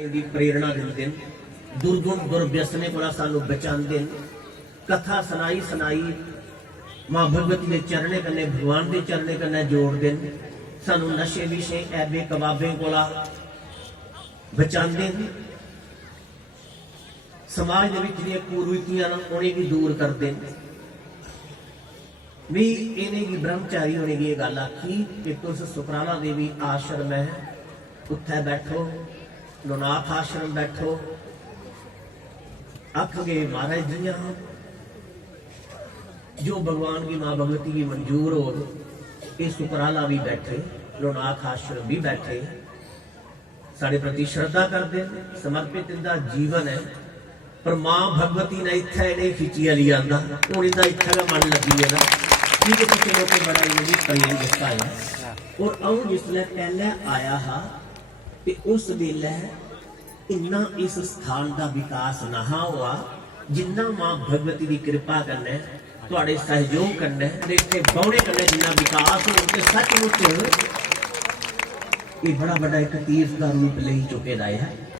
की प्रेरणा देते दुर्गुण दुर्व्यसने को सानू बचाते कथा सुनाई सुनाई मां भगवती के चरणे कन्ने भगवान के चरणे कन्ने जोड़ देन सानू नशे विषे ऐबे कबाबे को बचाते समाज के कुरीतियां उन्हें भी दूर करते भी इन्हें की ब्रह्मचारी होने की गल आखी कि तुस सुकराला देवी आश्रम है उत्थे बैठो लोनाथ आश्रम बैठो आख गए महाराज जी जो भगवान की मां भगवती की मंजूर हो ये सुकराला भी बैठे लोनाथ आश्रम भी बैठे साढ़े प्रति श्रद्धा करते समर्पित इनका जीवन है पर मां भगवती ने इत्थे इन्हें खिंची ली आंदा हूँ इनका इत्थे का मन लगी है ना ठीक है पिछले लोग बड़ा इन्हें प्रेम दिता है और आऊँ जिसले पहले आया हा कि उस वेले इन्ना इस स्थान का विकास ना हुआ जिन्ना मां भगवती की कृपा करने थोड़े सहयोग करने इतने बहुने करने जिन्ना विकास हो सचमुच ये बड़ा बड़ा एक तीर्थ का रूप ले चुके रहे हैं।